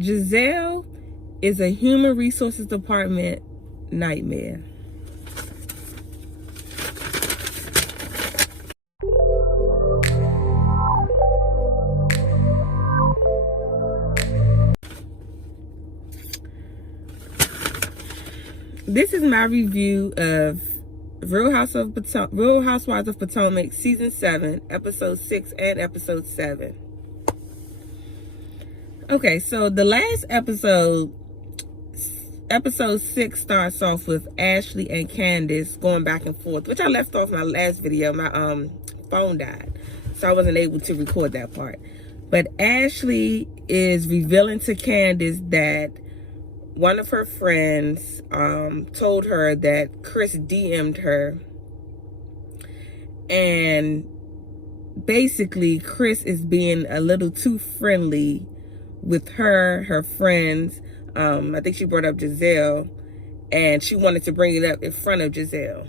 Giselle is a human resources department nightmare. This is my review of Real Housewives of Potomac season 7, episode 6 and episode 7. Okay, so the last episode 6, starts off with Ashley and Candace going back and forth, which I left off my last video. My phone died, so I wasn't able to record that part. But Ashley is revealing to Candace that one of her friends told her that Chris DM'd her, and basically Chris is being a little too friendly with her friends. I think she brought up Giselle, and she wanted to bring it up in front of Giselle.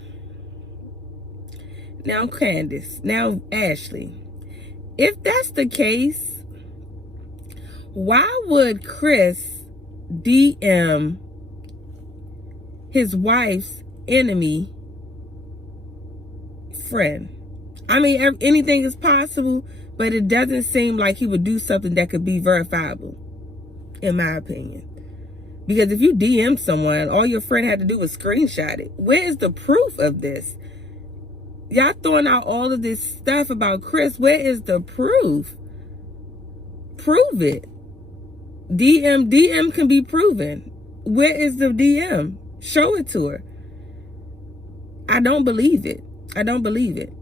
Now Ashley, if that's the case, why would Chris DM his wife's enemy friend? I mean, anything is possible, but it doesn't seem like he would do something that could be verifiable, in my opinion. Because if you DM someone, all your friend had to do was screenshot it. Where is the proof of this? Y'all throwing out all of this stuff about Chris. Where is the proof? Prove it. DM can be proven. Where is the DM? Show it to her. I don't believe it. I don't believe it.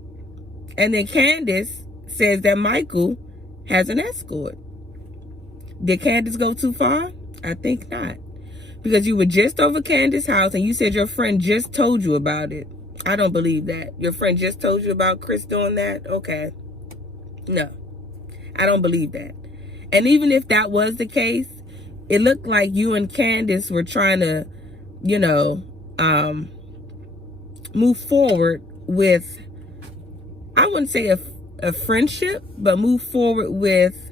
And then Candace says that Michael has an escort. Did Candace go too far? I think not. Because you were just over Candace's house and you said your friend just told you about it. I don't believe that. Your friend just told you about Chris doing that? Okay. No. I don't believe that. And even if that was the case, it looked like you and Candace were trying to, move forward with, I wouldn't say a friendship, but move forward with,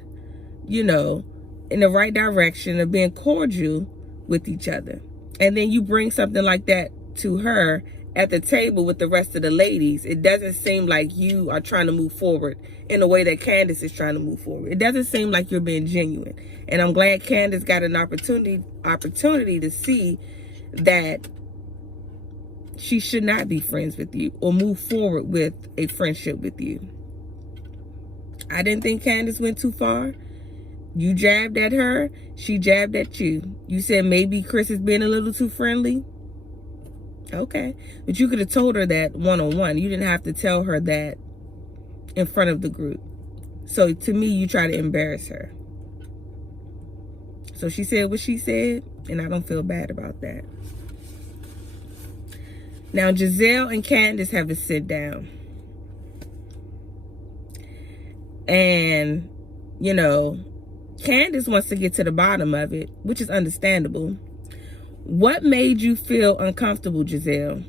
in the right direction of being cordial with each other. And then you bring something like that to her at the table with the rest of the ladies. It doesn't seem like you are trying to move forward in a way that Candace is trying to move forward. It doesn't seem like you're being genuine. And I'm glad Candace got an opportunity to see that she should not be friends with you or move forward with a friendship with you. I didn't think Candace went too far. You jabbed at her, she jabbed at you. You said maybe Chris is being a little too friendly. Okay. But you could have told her that one-on-one. You didn't have to tell her that in front of the group. So to me, you try to embarrass her. So she said what she said, and I don't feel bad about that. Now, Giselle and Candace have to sit down. And, Candace wants to get to the bottom of it, which is understandable. What made you feel uncomfortable, Giselle?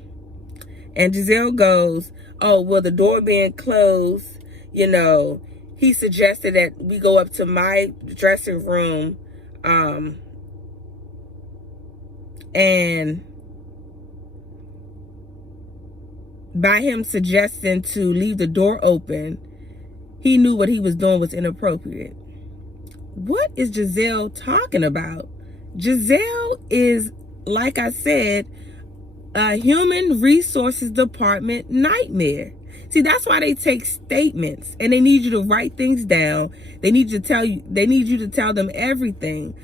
And Giselle goes, oh, well, the door being closed, he suggested that we go up to my dressing room, and by him suggesting to leave the door open, he knew what he was doing was inappropriate. What is Giselle talking about? Giselle is, like I said, a human resources department nightmare. See, that's why they take statements and they need you to write things down. They need you to tell them everything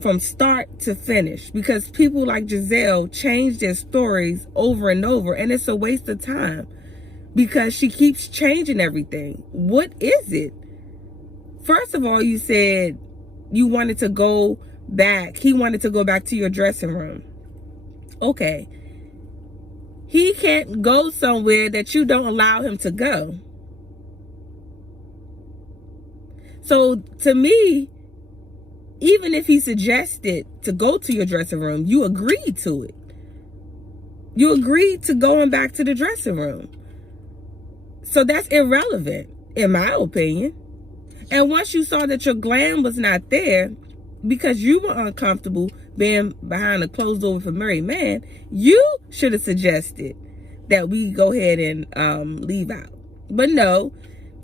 from start to finish, because people like Giselle change their stories over and over, and it's a waste of time because she keeps changing everything. What is it? First of all, you said you wanted to go back. He wanted to go back to your dressing room. Okay. He can't go somewhere that you don't allow him to go. So to me, even if he suggested to go to your dressing room, you agreed to it. You agreed to going back to the dressing room. So that's irrelevant, in my opinion. And once you saw that your glam was not there, because you were uncomfortable being behind a closed door with a married man, you should have suggested that we go ahead and leave out. But no,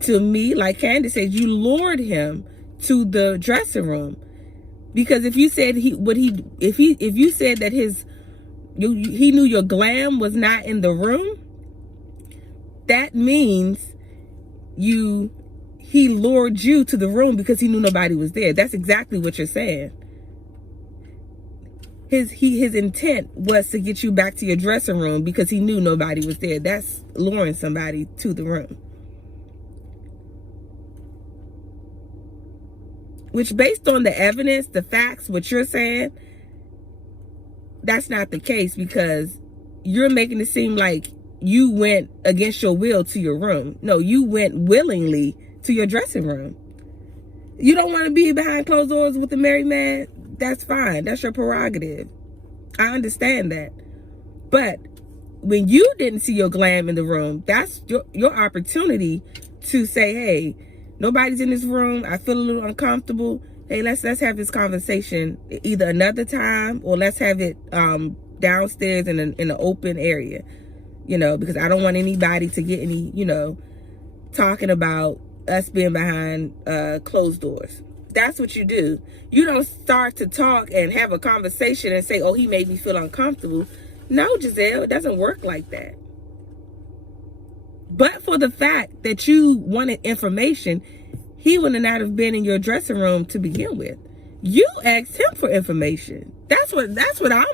to me, like Candace said, you lured him to the dressing room. Because if you said if you said that he knew your glam was not in the room, that means he lured you to the room because he knew nobody was there. That's exactly what you're saying. His intent was to get you back to your dressing room because he knew nobody was there. That's luring somebody to the room. Which, based on the evidence, the facts, what you're saying, that's not the case, because you're making it seem like you went against your will to your room. No, you went willingly to your dressing room. You don't want to be behind closed doors with a married man? That's fine. That's your prerogative. I understand that. But when you didn't see your glam in the room, that's your opportunity to say, hey, nobody's in this room. I feel a little uncomfortable. Hey, let's have this conversation either another time, or let's have it downstairs in an open area. Because I don't want anybody to get any, talking about us being behind closed doors. That's what you do. You don't start to talk and have a conversation and say, oh, he made me feel uncomfortable. No, Giselle, it doesn't work like that. But for the fact that you wanted information, he would not have been in your dressing room to begin with. You asked him for information. That's what I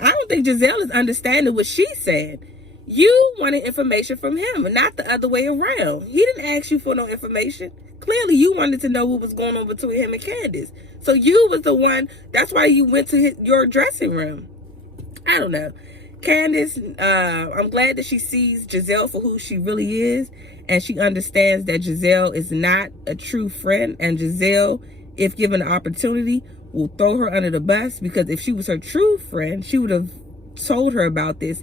don't think Giselle is understanding what she's saying. You wanted information from him, and not the other way around. He didn't ask you for no information. Clearly, you wanted to know what was going on between him and Candace. So you was the one. That's why you went to your dressing room. I don't know. Candace, I'm glad that she sees Giselle for who she really is, and she understands that Giselle is not a true friend, and Giselle, if given the opportunity, will throw her under the bus, because if she was her true friend, she would have told her about this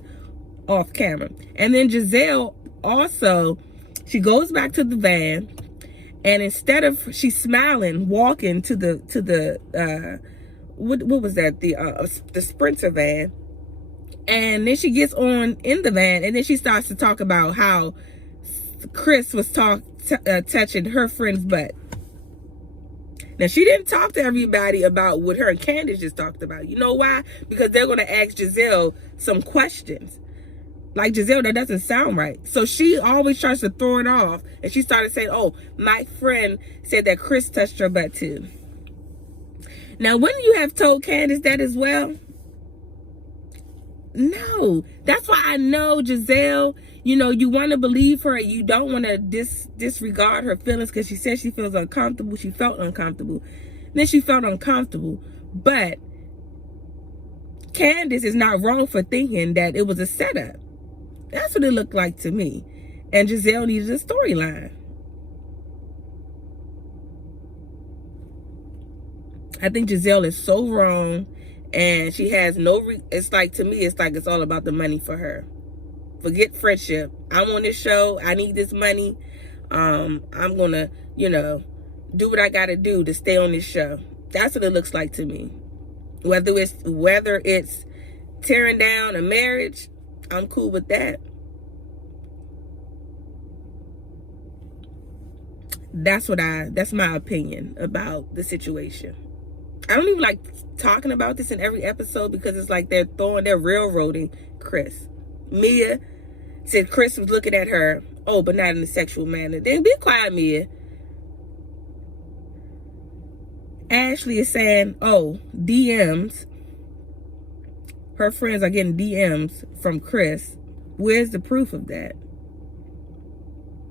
off camera. And then Giselle also, she goes back to the van, and instead of, she's smiling, walking to the what was that, the Sprinter van, and then she gets on in the van, and then she starts to talk about how Chris was touching her friend's butt. Now, she didn't talk to everybody about what her and Candace just talked about. You know why? Because they're going to ask Giselle some questions. Like, Giselle, that doesn't sound right. So she always tries to throw it off. And she started saying, oh, my friend said that Chris touched her butt too. Now, wouldn't you have told Candace that as well? No. That's why I know Giselle, you want to believe her. You don't want to disregard her feelings, because she said she feels uncomfortable. She felt uncomfortable. Then she felt uncomfortable. But Candace is not wrong for thinking that it was a setup. That's what it looked like to me. And Giselle needed a storyline. I think Giselle is so wrong. And she has it's like, to me, it's like it's all about the money for her. Forget friendship. I'm on this show. I need this money. I'm going to, do what I got to do to stay on this show. That's what it looks like to me. Whether it's tearing down a marriage, I'm cool with that. That's my opinion about the situation. I don't even like talking about this in every episode, because it's like they're railroading Chris. Mia said Chris was looking at her, oh, but not in a sexual manner. Then be quiet, Mia. Ashley is saying, oh, DMs. Her friends are getting DMs from Chris. Where's the proof of that?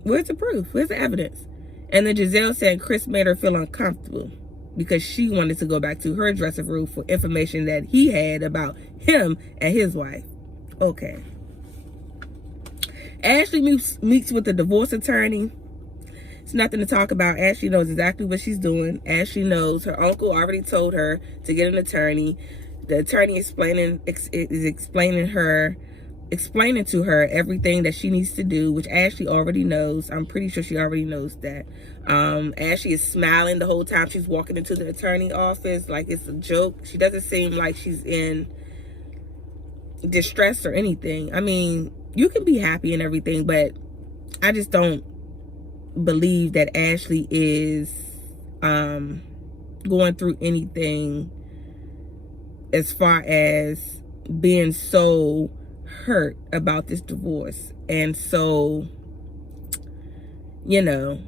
Where's the proof? Where's the evidence? And then Giselle said Chris made her feel uncomfortable because she wanted to go back to her dressing room for information that he had about him and his wife. Okay. Ashley meets with the divorce attorney. It's nothing to talk about. Ashley knows exactly what she's doing. Ashley knows her uncle already told her to get an attorney. The attorney is explaining her explaining to her everything that she needs to do, which Ashley already knows. I'm pretty sure she already knows that. Ashley is smiling the whole time she's walking into the attorney office like it's a joke. She doesn't seem like she's in distress or anything. I mean, you can be happy and everything, but I just don't believe that Ashley is going through anything as far as being so hurt about this divorce. And so, you know,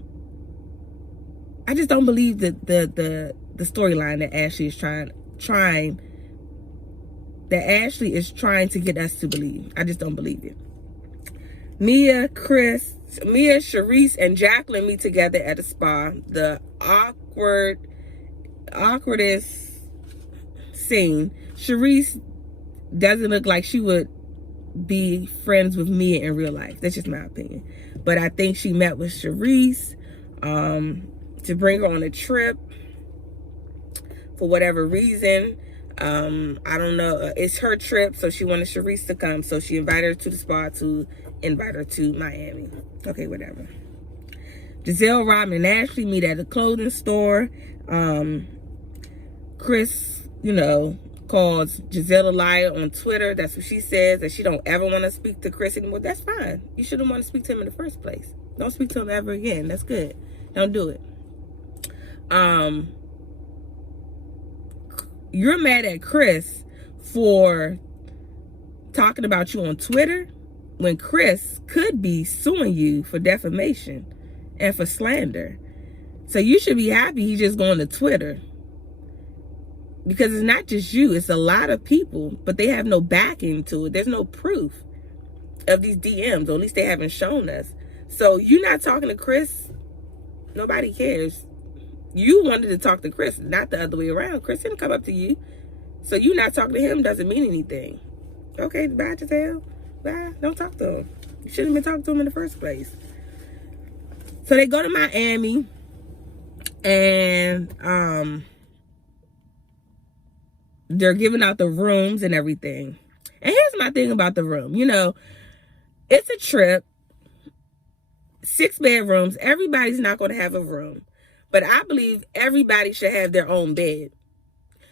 I just don't believe that the storyline that Ashley is trying to get us to believe. I just don't believe it. Mia, Charisse, and Jacqueline meet together at a spa. The awkwardest scene. Charisse doesn't look like she would be friends with Mia in real life. That's just my opinion. But I think she met with Charisse to bring her on a trip for whatever reason. I don't know. It's her trip, so she wanted Charisse to come. So she invited her to the spa to invite her to Miami. Okay, whatever. Giselle, Robin, and Ashley meet at a clothing store. Chris, calls Giselle a liar on Twitter. That's what she says, that she don't ever want to speak to Chris anymore. That's fine. You shouldn't want to speak to him in the first place. Don't speak to him ever again. That's good. Don't do it. You're mad at Chris for talking about you on Twitter when Chris could be suing you for defamation and for slander. So you should be happy he's just going to Twitter. Because it's not just you, it's a lot of people, but they have no backing to it. There's no proof of these DMs, or at least they haven't shown us. So you not talking to Chris, nobody cares. You wanted to talk to Chris, not the other way around. Chris didn't come up to you. So you not talking to him doesn't mean anything. Okay, bye, Giselle. Bye, don't talk to him. You shouldn't have been talking to him in the first place. So they go to Miami, and they're giving out the rooms and everything. And here's my thing about the room. It's a trip, 6 bedrooms. Everybody's not going to have a room. But I believe everybody should have their own bed.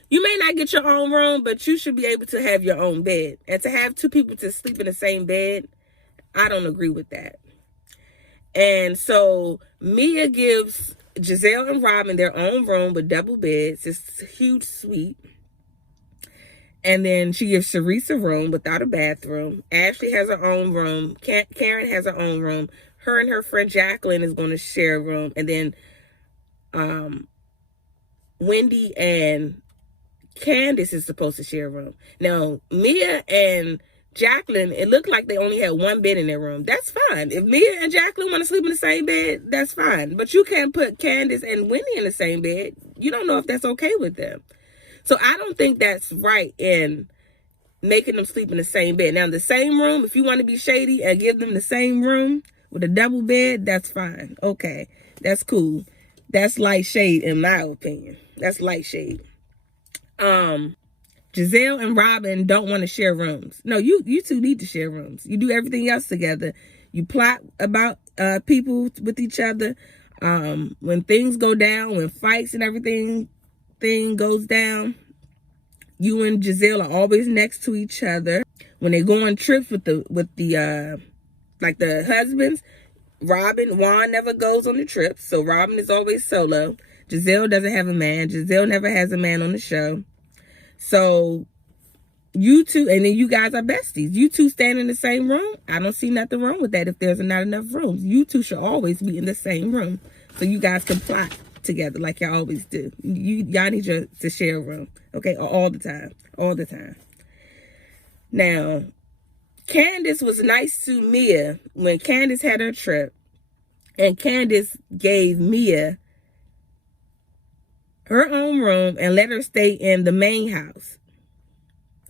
You may not get your own room, but you should be able to have your own bed. And to have 2 people to sleep in the same bed, I don't agree with that. And so Mia gives Giselle and Robin their own room with double beds. It's a huge suite. And then she gives Charisse a room without a bathroom. Ashley has her own room. Karen has her own room. Her and her friend Jacqueline is going to share a room. And then Wendy and Candace is supposed to share a room. Now, Mia and Jacqueline, it looked like they only had 1 bed in their room. That's fine. If Mia and Jacqueline want to sleep in the same bed, that's fine. But you can't put Candace and Wendy in the same bed. You don't know if that's okay with them. So I don't think that's right in making them sleep in the same bed. Now, the same room, if you want to be shady and give them the same room with a double bed, that's fine. Okay, that's cool. That's light shade, in my opinion. That's light shade. Giselle and Robin don't want to share rooms. No, you 2 need to share rooms. You do everything else together. You plot about people with each other. When things go down, when fights and everything goes down, you and Giselle are always next to each other. When they go on trips with the husbands, Juan never goes on the trips, so Robin is always solo. Giselle doesn't have a man. Giselle never has a man on the show. So you 2, and then you guys are besties. You 2 stand in the same room. I don't see nothing wrong with that if there's not enough rooms. You 2 should always be in the same room so you guys can plot together like y'all always do. Y'all need to share a room, okay? All the time. Now, Candace was nice to Mia when Candace had her trip, and Candace gave Mia her own room and let her stay in the main house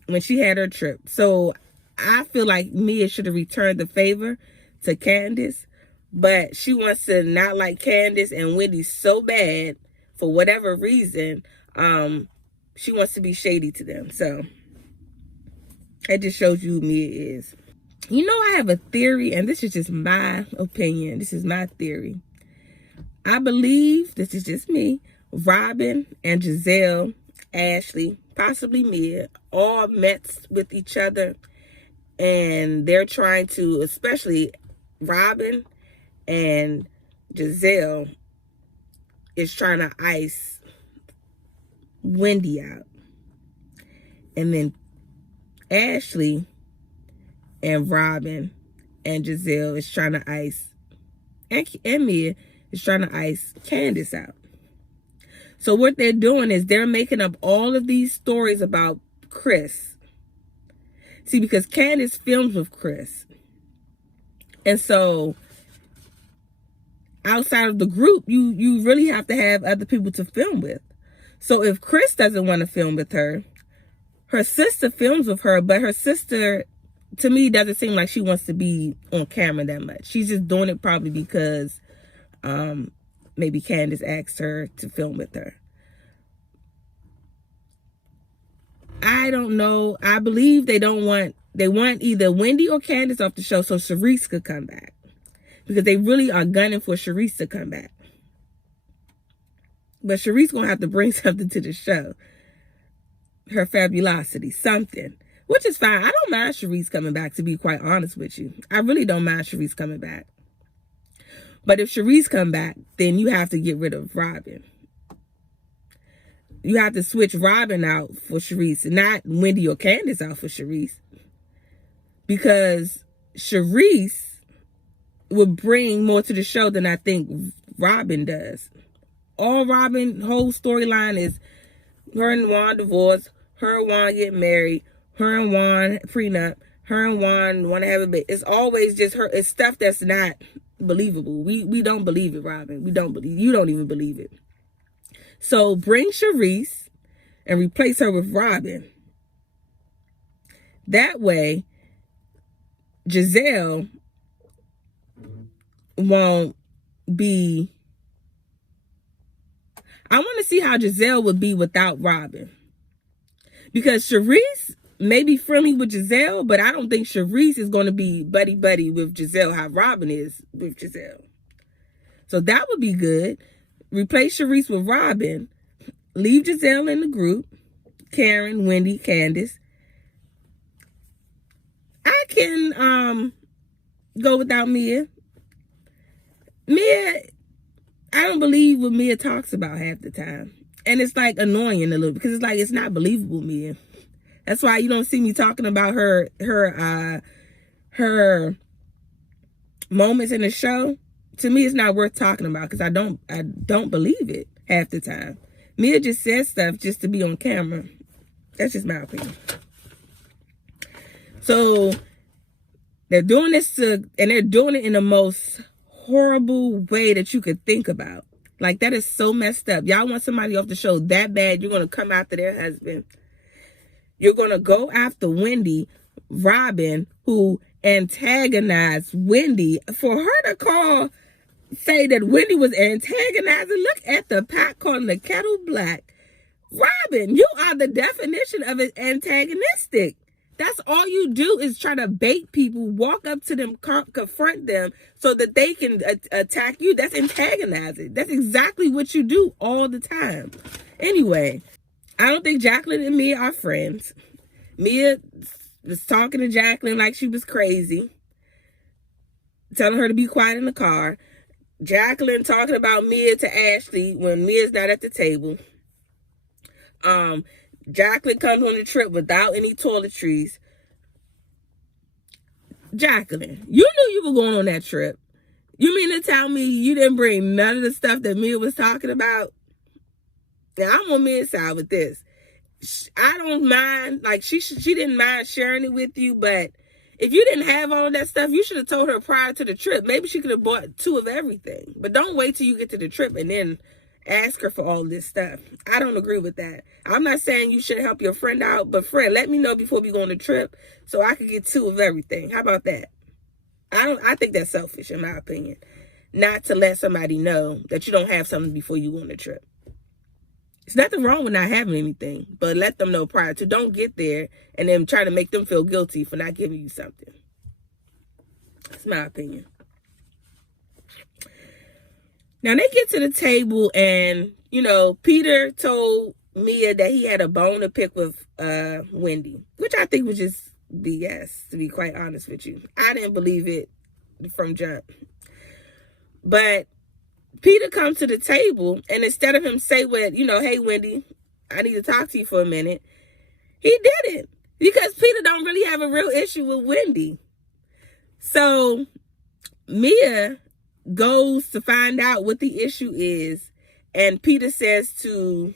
when she had her trip. So I feel like Mia should have returned the favor to Candace, but she wants to not like Candace and Wendy so bad for whatever reason. She wants to be shady to them. So it just shows you who Mia is. You know, I have a theory, and this is just my opinion. This is my theory. I believe, this is just me, Robin and Giselle, Ashley, possibly Mia, all met with each other, and they're trying to, especially Robin and Giselle is trying to ice Wendy out. And then Ashley and Robin and Giselle is trying to ice, and Mia is trying to ice Candace out. So what they're doing is they're making up all of these stories about Chris. See, because Candace films with Chris. And so outside of the group, you really have to have other people to film with. So if Chris doesn't want to film with her, her sister films with her, but her sister, to me, doesn't seem like she wants to be on camera that much. She's just doing it probably because maybe Candace asked her to film with her. I don't know. I believe they want either Wendy or Candace off the show so Charisse could come back. Because they really are gunning for Charisse to come back. But Charisse gonna have to bring something to the show. Her fabulosity, something. Which is fine. I don't mind Charisse coming back, to be quite honest with you. I really don't mind Charisse coming back. But if Charisse come back, then you have to get rid of Robin. You have to switch Robin out for Charisse, not Wendy or Candace out for Charisse. Because Charisse would bring more to the show than I think Robin does. All Robin whole storyline is her and Juan divorce, her and Juan get married, her and Juan prenup, her and Juan want to have a baby. It's always just her. It's stuff that's not believable. We don't believe it, Robin. We don't believe. You don't even believe it. So bring Charisse and replace her with Robin. That way, Giselle won't be. I want to see how Giselle would be without Robin. Because Charisse may be friendly with Giselle, but I don't think Charisse is going to be buddy-buddy with Giselle how Robin is with Giselle. So that would be good. Replace Charisse with Robin. Leave Giselle in the group. Karen, Wendy, Candace. I can go without Mia. Mia, I don't believe what Mia talks about half the time. And it's like annoying a little because it's like it's not believable, Mia. That's why you don't see me talking about her moments in the show. To me, it's not worth talking about because I don't believe it half the time. Mia just says stuff just to be on camera. That's just my opinion. So they're doing this and they're doing it in the most horrible way that you could think about. Like, that is so messed up. Y'all want somebody off the show that bad, you're going to come after their husband. You're going to go after Wendy, Robin, who antagonized Wendy. For her to say that Wendy was antagonizing, look at the pot calling the kettle black. Robin, you are the definition of an antagonistic. That's all you do is try to bait people, walk up to them, confront them so that they can attack you. That's antagonizing. That's exactly what you do all the time. Anyway, I don't think Jacqueline and Mia are friends. Mia was talking to Jacqueline like she was crazy, telling her to be quiet in the car. Jacqueline talking about Mia to Ashley when Mia's not at the table. Jacqueline comes on the trip without any toiletries. Jacqueline, you knew you were going on that trip. You mean to tell me you didn't bring none of the stuff that Mia was talking about? Now, I'm on Mia's side with this. I don't mind, like, she didn't mind sharing it with you, but if you didn't have all of that stuff, you should have told her prior to the trip. Maybe she could have bought 2 of everything. But don't wait till you get to the trip and then ask her for all this stuff. I don't agree with that. I'm not saying you should help your friend out, but friend, let me know before we go on the trip so I can get 2 of everything. How about that? I think that's selfish in my opinion. Not to let somebody know that you don't have something before you go on the trip. There's nothing wrong with not having anything, but let them know prior to. Don't get there and then try to make them feel guilty for not giving you something. That's my opinion. Now they get to the table and, Peter told Mia that he had a bone to pick with Wendy, which I think was just BS, to be quite honest with you. I didn't believe it from jump. But Peter comes to the table, and instead of him say hey, Wendy, I need to talk to you for a minute, he didn't. Because Peter don't really have a real issue with Wendy. So Mia goes to find out what the issue is, and Peter says to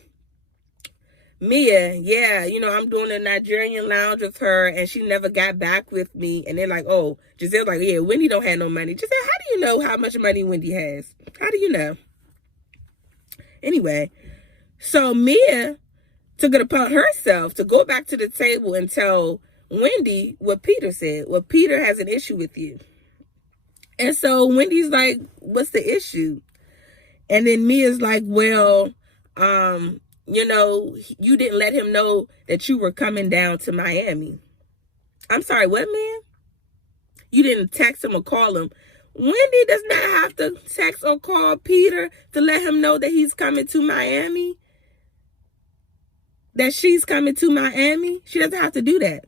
Mia, I'm doing a Nigerian lounge with her, and she never got back with me. And they're like, oh, Giselle's like, yeah, Wendy don't have no money. Giselle, how do you know how much money Wendy has? How do you know? Anyway, so Mia took it upon herself to go back to the table and tell Wendy what Peter said. Well, Peter has an issue with you. And so Wendy's like, what's the issue? And then Mia's like, well, you didn't let him know that you were coming down to Miami. I'm sorry, what, man? You didn't text him or call him. Wendy does not have to text or call Peter to let him know that he's coming to Miami. That she's coming to Miami. She doesn't have to do that.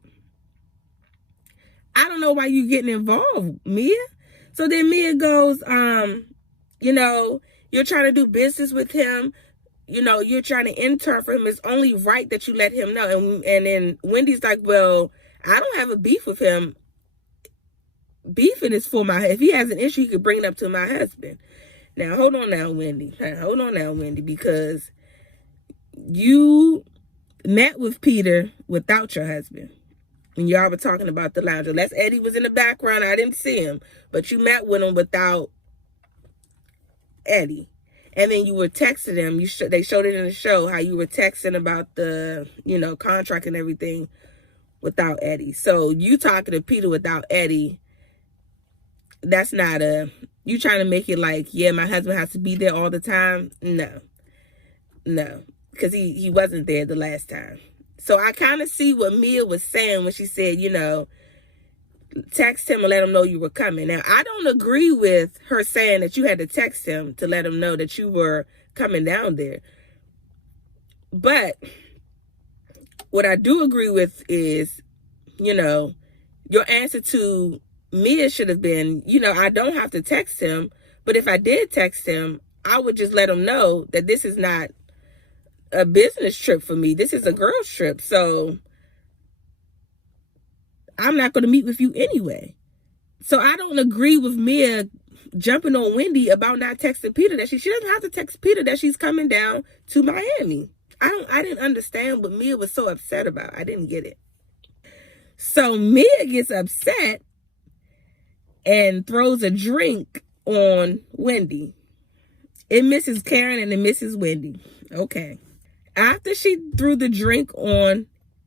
I don't know why you're getting involved, Mia. So then Mia goes, you're trying to do business with him. You're trying to intern for him. It's only right that you let him know. And then Wendy's like, well, I don't have a beef with him. Beefing is for if he has an issue, he could bring it up to my husband. Now, hold on now, Wendy. Because you met with Peter without your husband. When y'all were talking about the lounge. Unless Eddie was in the background, I didn't see him. But you met with him without Eddie. And then you were texting him. They showed it in the show how you were texting about the, contract and everything without Eddie. So you talking to Peter without Eddie, that's not you trying to make it like, yeah, my husband has to be there all the time. No. Because he wasn't there the last time. So I kind of see what Mia was saying when she said, text him and let him know you were coming. Now, I don't agree with her saying that you had to text him to let him know that you were coming down there. But what I do agree with is, your answer to Mia should have been, I don't have to text him. But if I did text him, I would just let him know that this is not a business trip for me. This is a girl's trip. So I'm not going to meet with you anyway. So I don't agree with Mia jumping on Wendy about not texting Peter that she doesn't have to text Peter that she's coming down to Miami. I didn't understand what Mia was so upset about. I didn't get it. So Mia gets upset and throws a drink on Wendy. It misses Karen and it misses Wendy. Okay. After she threw the drink on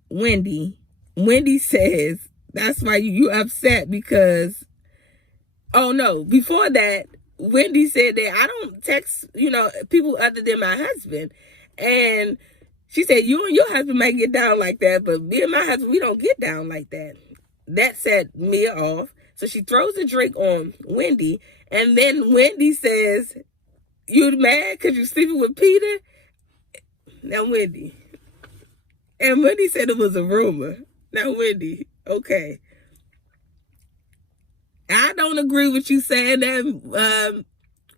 Wendy, Wendy says, that's why you upset because, oh no, before that, Wendy said that I don't text, people other than my husband. And she said, you and your husband might get down like that, but me and my husband, we don't get down like that. That set Mia off. So she throws the drink on Wendy. And then Wendy says, you mad because you're sleeping with Peter? Now, Wendy. And Wendy said it was a rumor. Now, Wendy, okay. I don't agree with you saying that,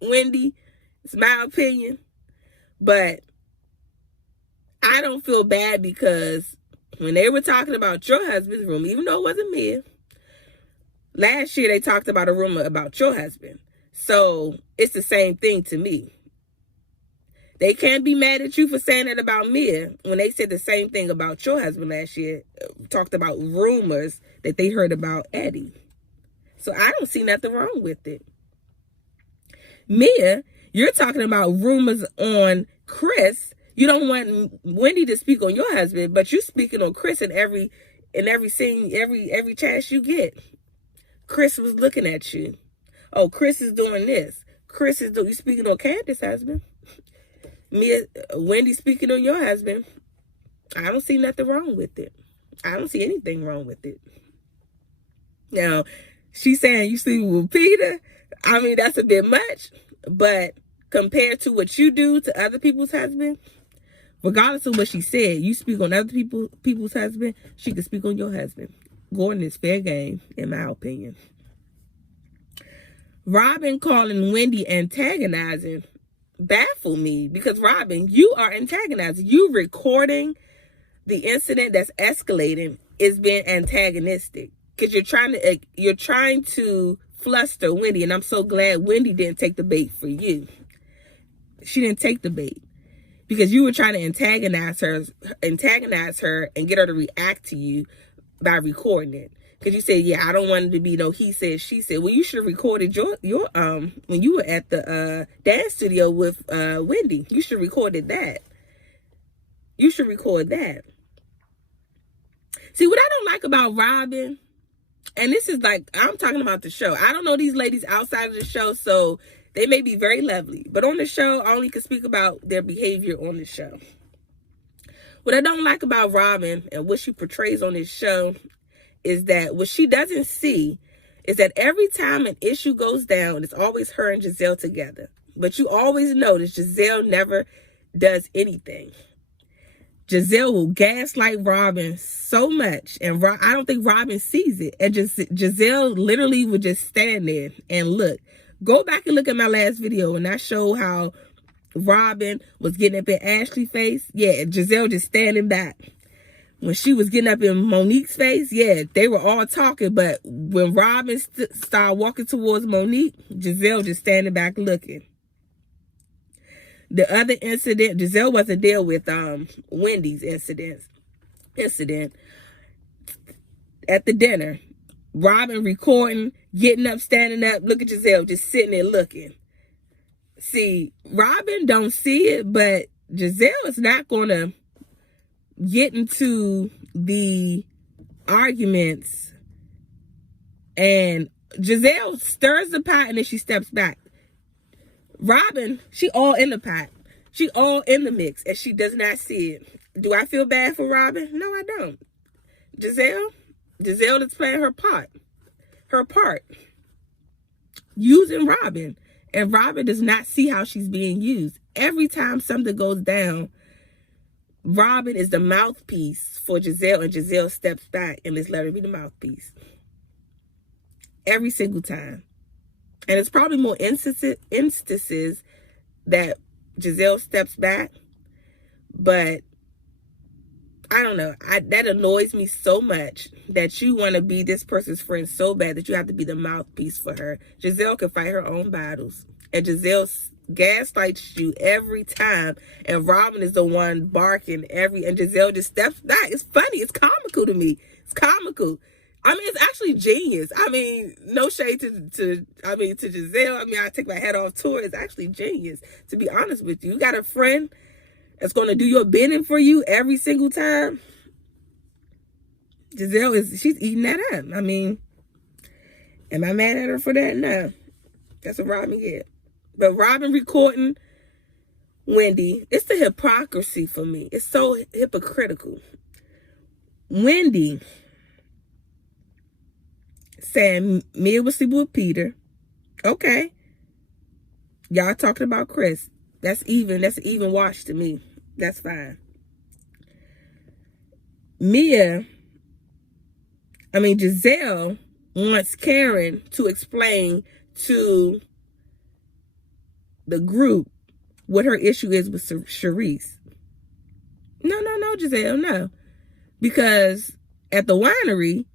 Wendy. It's my opinion. But I don't feel bad because when they were talking about your husband's rumor, even though it wasn't me, last year they talked about a rumor about your husband. So it's the same thing to me. They can't be mad at you for saying that about Mia when they said the same thing about your husband last year. Talked about rumors that they heard about Eddie. So I don't see nothing wrong with it. Mia, you're talking about rumors on Chris. You don't want Wendy to speak on your husband, but you're speaking on Chris in every scene, every chance you get. Chris was looking at you. Oh, Chris is doing this. You speaking on Candace's husband. Wendy speaking on your husband. I don't see nothing wrong with it. I don't see anything wrong with it. Now, She's saying you sleeping with Peter. I mean, that's a bit much, but compared to what you do to other people's husband, regardless of what she said, you speak on other people's husband, she can speak on your husband. Gordon is fair game, in my opinion. Robin calling Wendy antagonizing baffled me, because Robin, you are antagonizing. You recording the incident that's escalating is being antagonistic, because you're trying to fluster Wendy, and I'm so glad Wendy didn't take the bait for you. She didn't take the bait because you were trying to antagonize her and get her to react to you by recording it. Because you said, yeah, I don't want it to be no he said, she said. Well, you should have recorded your when you were at the dance studio with Wendy. You should have recorded that. You should record that. See, what I don't like about Robin, and this is like, I'm talking about the show. I don't know these ladies outside of the show, so they may be very lovely. But on the show, I only can speak about their behavior on the show. What I don't like about Robin and what she portrays on this show is that what she doesn't see is that every time an issue goes down, it's always her and Giselle together. But you always notice Giselle never does anything. Giselle will gaslight Robin so much, and I don't think Robin sees it. And Giselle literally would just stand there and look. Go back and look at my last video, and I showed how Robin was getting up in Ashley's face. Yeah, Giselle just standing back. When she was getting up in Monique's face, yeah, they were all talking. But when Robin started walking towards Monique, Giselle just standing back looking. The other incident, Giselle wasn't there with Wendy's incident at the dinner. Robin recording, getting up, standing up. Look at Giselle just sitting there looking. See, Robin don't see it, but Giselle is not going to get into the arguments. And Giselle stirs the pot and then she steps back. Robin, she all in the pot. She all in the mix, and she does not see it. Do I feel bad for Robin? No, I don't. Giselle is playing her part. Using Robin. And Robin does not see how she's being used. Every time something goes down, Robin is the mouthpiece for Giselle, and Giselle steps back and just let her be the mouthpiece. Every single time. And it's probably more instances that Giselle steps back. But I don't know. That annoys me so much that you want to be this person's friend so bad that you have to be the mouthpiece for her. Giselle can fight her own battles. And Giselle gaslights you every time. And Robin is the one barking and Giselle just steps back. It's funny. It's comical to me. It's comical. I mean, it's actually genius. I mean, no shade to Giselle. I mean, I take my hat off to her. It's actually genius, to be honest with you. You got a friend that's going to do your bidding for you every single time. Giselle she's eating that up. I mean, am I mad at her for that? No. That's what Robin get. But Robin recording Wendy, it's the hypocrisy for me. It's so hypocritical. Wendy saying Mia was sleeping with Peter. Okay. Y'all talking about Chris. That's an even wash to me. That's fine. Giselle wants Karen to explain to the group what her issue is with Charisse. No, Giselle, no. Because at the winery,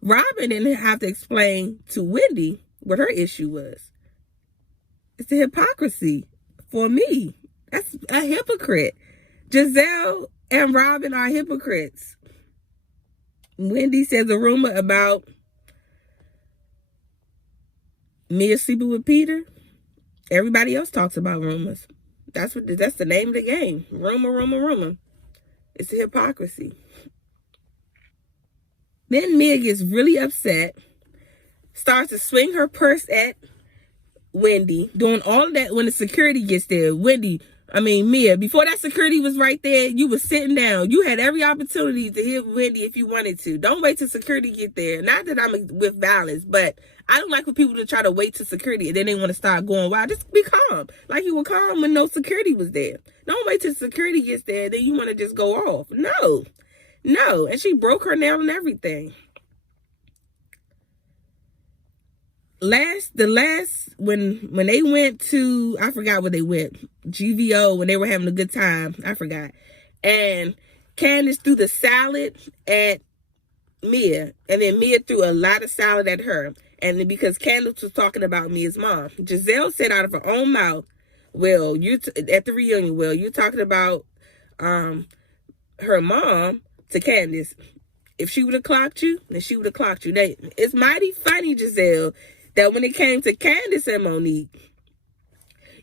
Robin didn't have to explain to Wendy what her issue was. It's the hypocrisy for me. That's a hypocrite. Giselle and Robin are hypocrites. Wendy says a rumor about Mia sleeping with Peter. Everybody else talks about rumors. That's the name of the game. Rumor. It's the hypocrisy. Then Mia gets really upset, starts to swing her purse at Wendy, doing all of that when the security gets there. Wendy, I mean, Mia, before that security was right there, you was sitting down. You had every opportunity to hit Wendy if you wanted to. Don't wait till security get there. Not that I'm with violence, but I don't like for people to try to wait till security and then they want to start going wild. Just be calm. Like you were calm when no security was there. Don't wait till security gets there, then you want to just go off. No. No. And she broke her nail and everything. When they went to, I forgot where they went, GVO, when they were having a good time, I forgot, and Candace threw the salad at Mia, and then Mia threw a lot of salad at her, and because Candace was talking about Mia's mom, Giselle said out of her own mouth, well, at the reunion, well, you talking about her mom to Candace. If she would have clocked you, then she would have clocked you. It's mighty funny, Giselle, that when it came to Candace and Monique,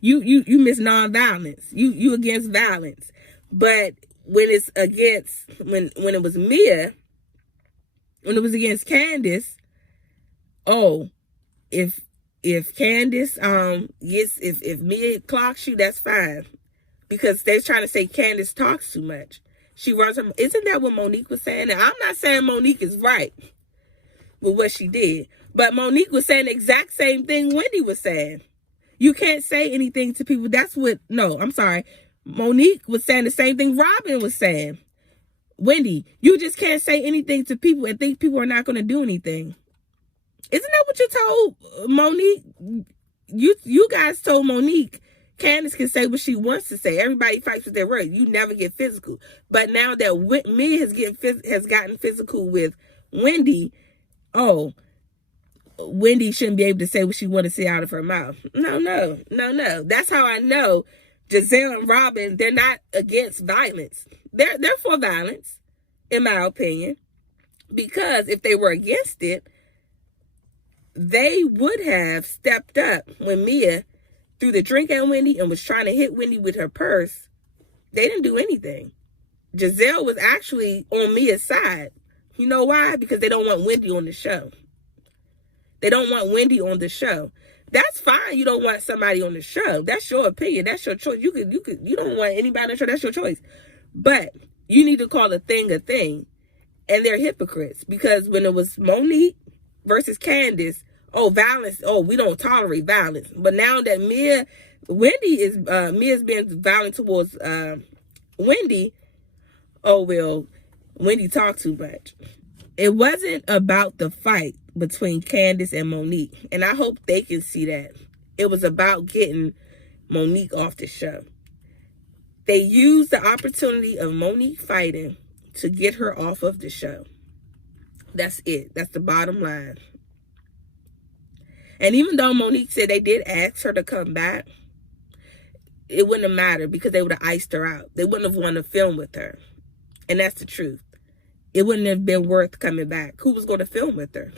you miss nonviolence. You against violence. But when it's against, when it was Mia, when it was against Candace, oh, if Candace if Mia clocks you, that's fine. Because they're trying to say Candace talks too much. She runs her, isn't that what Monique was saying? And I'm not saying Monique is right with what she did. But Monique was saying the exact same thing Wendy was saying. You can't say anything to people. Monique was saying the same thing Robin was saying. Wendy, you just can't say anything to people and think people are not going to do anything. Isn't that what you told Monique? You guys told Monique Candace can say what she wants to say. Everybody fights with their words. You never get physical. But now that Mia has gotten physical with Wendy, oh, Wendy shouldn't be able to say what she wants to say out of her mouth. No. That's how I know Giselle and Robin, they're not against violence. They're for violence, in my opinion. Because if they were against it, they would have stepped up when Mia threw the drink at Wendy and was trying to hit Wendy with her purse. They didn't do anything. Giselle was actually on Mia's side. You know why? Because they don't want Wendy on the show. They don't want Wendy on the show. That's fine. You don't want somebody on the show. That's your opinion. That's your choice. You don't want anybody on the show. That's your choice. But you need to call a thing a thing. And they're hypocrites. Because when it was Monique versus Candace, oh, violence. Oh, we don't tolerate violence. But now that Mia's being violent towards Wendy, oh, well, Wendy talked too much. It wasn't about the fight between Candace and Monique. And I hope they can see that. It was about getting Monique off the show. They used the opportunity of Monique fighting to get her off of the show. That's it. That's the bottom line. And even though Monique said they did ask her to come back, it wouldn't have mattered because they would have iced her out. They wouldn't have wanted to film with her. And that's the truth. It wouldn't have been worth coming back. Who was going to film with her?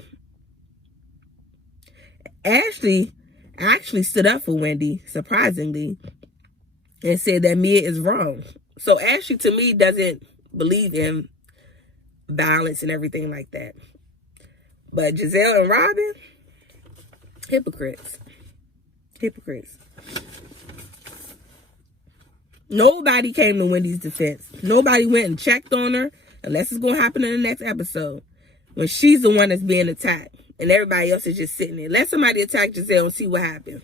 Ashley actually stood up for Wendy, surprisingly, and said that Mia is wrong. So Ashley, to me, doesn't believe in violence and everything like that. But Giselle and Robin, hypocrites. Hypocrites. Nobody came to Wendy's defense. Nobody went and checked on her, unless it's going to happen in the next episode, when she's the one that's being attacked and everybody else is just sitting there. Let somebody attack Giselle and see what happens.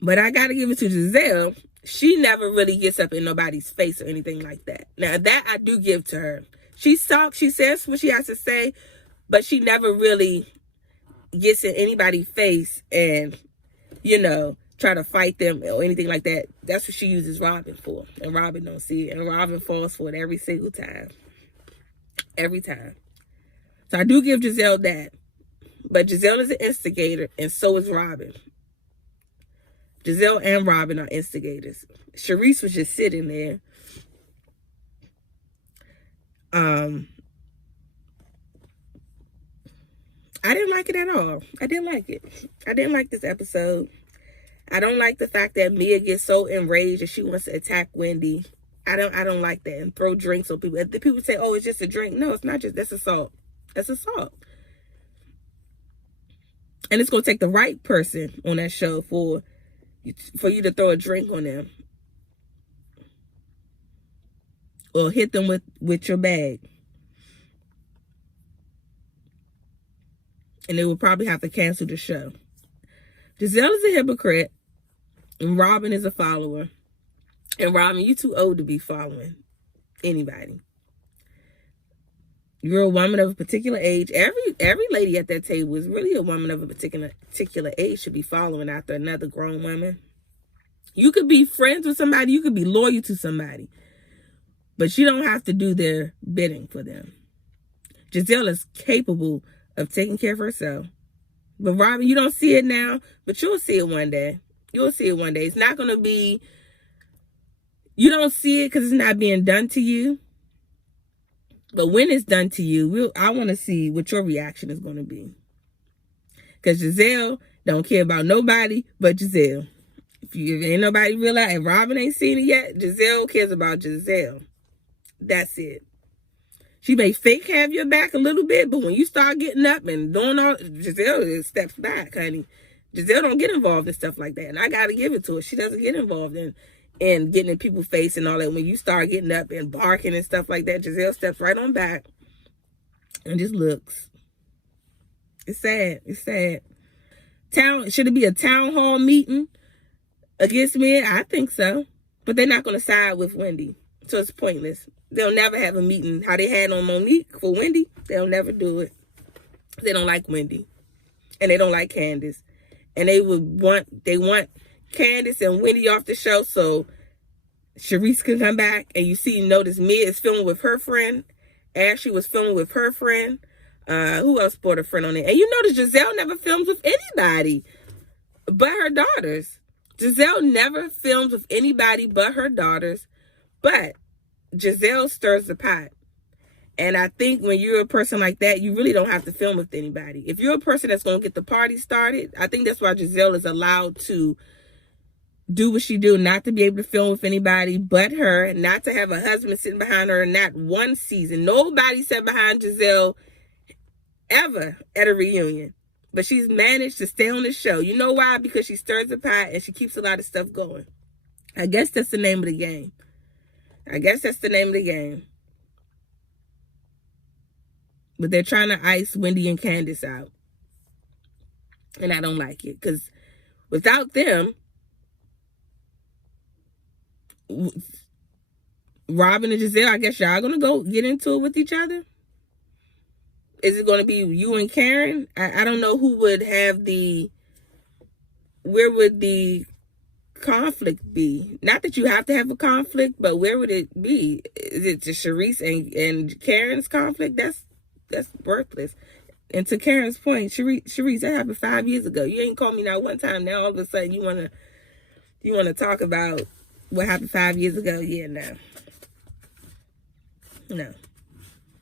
But I got to give it to Giselle. She never really gets up in nobody's face or anything like that. Now, that I do give to her. She talks, she says what she has to say, but she never really gets in anybody's face and, try to fight them or anything like that. That's what she uses Robin for. And Robin don't see it. And Robin falls for it every single time. Every time. So I do give Giselle that. But Giselle is an instigator, and so is Robin. Giselle and Robin are instigators. Sharice was just sitting there. I didn't like it at all. I didn't like it. I didn't like this episode. I don't like the fact that Mia gets so enraged that she wants to attack Wendy. I don't like that, and throw drinks on people. If the people say, oh, it's just a drink. No, it's not just, that's assault. That's assault. And it's going to take the right person on that show for you to throw a drink on them. Or hit them with your bag. And they will probably have to cancel the show. Giselle is a hypocrite. And Robin is a follower. And Robin, you too old to be following anybody. You're a woman of a particular age. Every lady at that table is really a woman of a particular age, should be following after another grown woman. You could be friends with somebody. You could be loyal to somebody. But you don't have to do their bidding for them. Giselle is capable of taking care of herself. But Robin, you don't see it now, but you'll see it one day. You'll see it one day. It's not going to be... You don't see it because it's not being done to you. But when it's done to you, I want to see what your reaction is going to be. Because Giselle don't care about nobody but Giselle. If ain't nobody realize, if Robin ain't seen it yet, Giselle cares about Giselle. That's it. She may fake have your back a little bit, but when you start getting up and doing all, Giselle steps back, honey. Giselle don't get involved in stuff like that. And I got to give it to her. She doesn't get involved in getting in people's face and all that. When you start getting up and barking and stuff like that, Giselle steps right on back and just looks. It's sad. It's sad. Should it be a town hall meeting against men? I think so. But they're not going to side with Wendy. So it's pointless. They'll never have a meeting. How they had on Monique for Wendy, they'll never do it. They don't like Wendy. And they don't like Candace. And they want Candace and Wendy off the show so Sharice can come back. And notice Mia is filming with her friend. Ashley was filming with her friend. Who else brought a friend on it? And you notice Giselle never films with anybody but her daughters. Giselle never films with anybody but her daughters. But Giselle stirs the pot. And I think when you're a person like that, you really don't have to film with anybody. If you're a person that's going to get the party started, I think that's why Giselle is allowed to do what she do, not to be able to film with anybody but her, not to have a husband sitting behind her, not one season. Nobody sat behind Giselle ever at a reunion. But she's managed to stay on the show. You know why? Because she stirs the pot and she keeps a lot of stuff going. I guess that's the name of the game. But they're trying to ice Wendy and Candace out. And I don't like it. Because without them, Robin and Giselle, I guess y'all going to go get into it with each other. Is it going to be you and Karen? I don't know who would have where would the conflict be? Not that you have to have a conflict, but where would it be? Is it to Sharice and Karen's conflict? That's worthless. And to Karen's point, Sharice, that happened 5 years ago. You ain't called me not one time. Now all of a sudden you wanna talk about what happened 5 years ago? Yeah, no.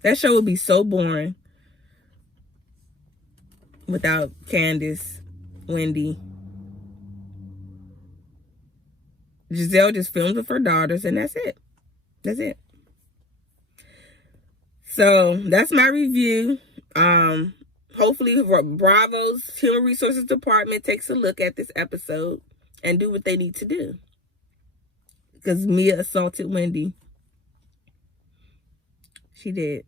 That show would be so boring without Candace, Wendy. Giselle just films with her daughters, and that's it. So that's my review. Hopefully Bravo's Human Resources Department takes a look at this episode and do what they need to do. Because Mia assaulted Wendy. She did.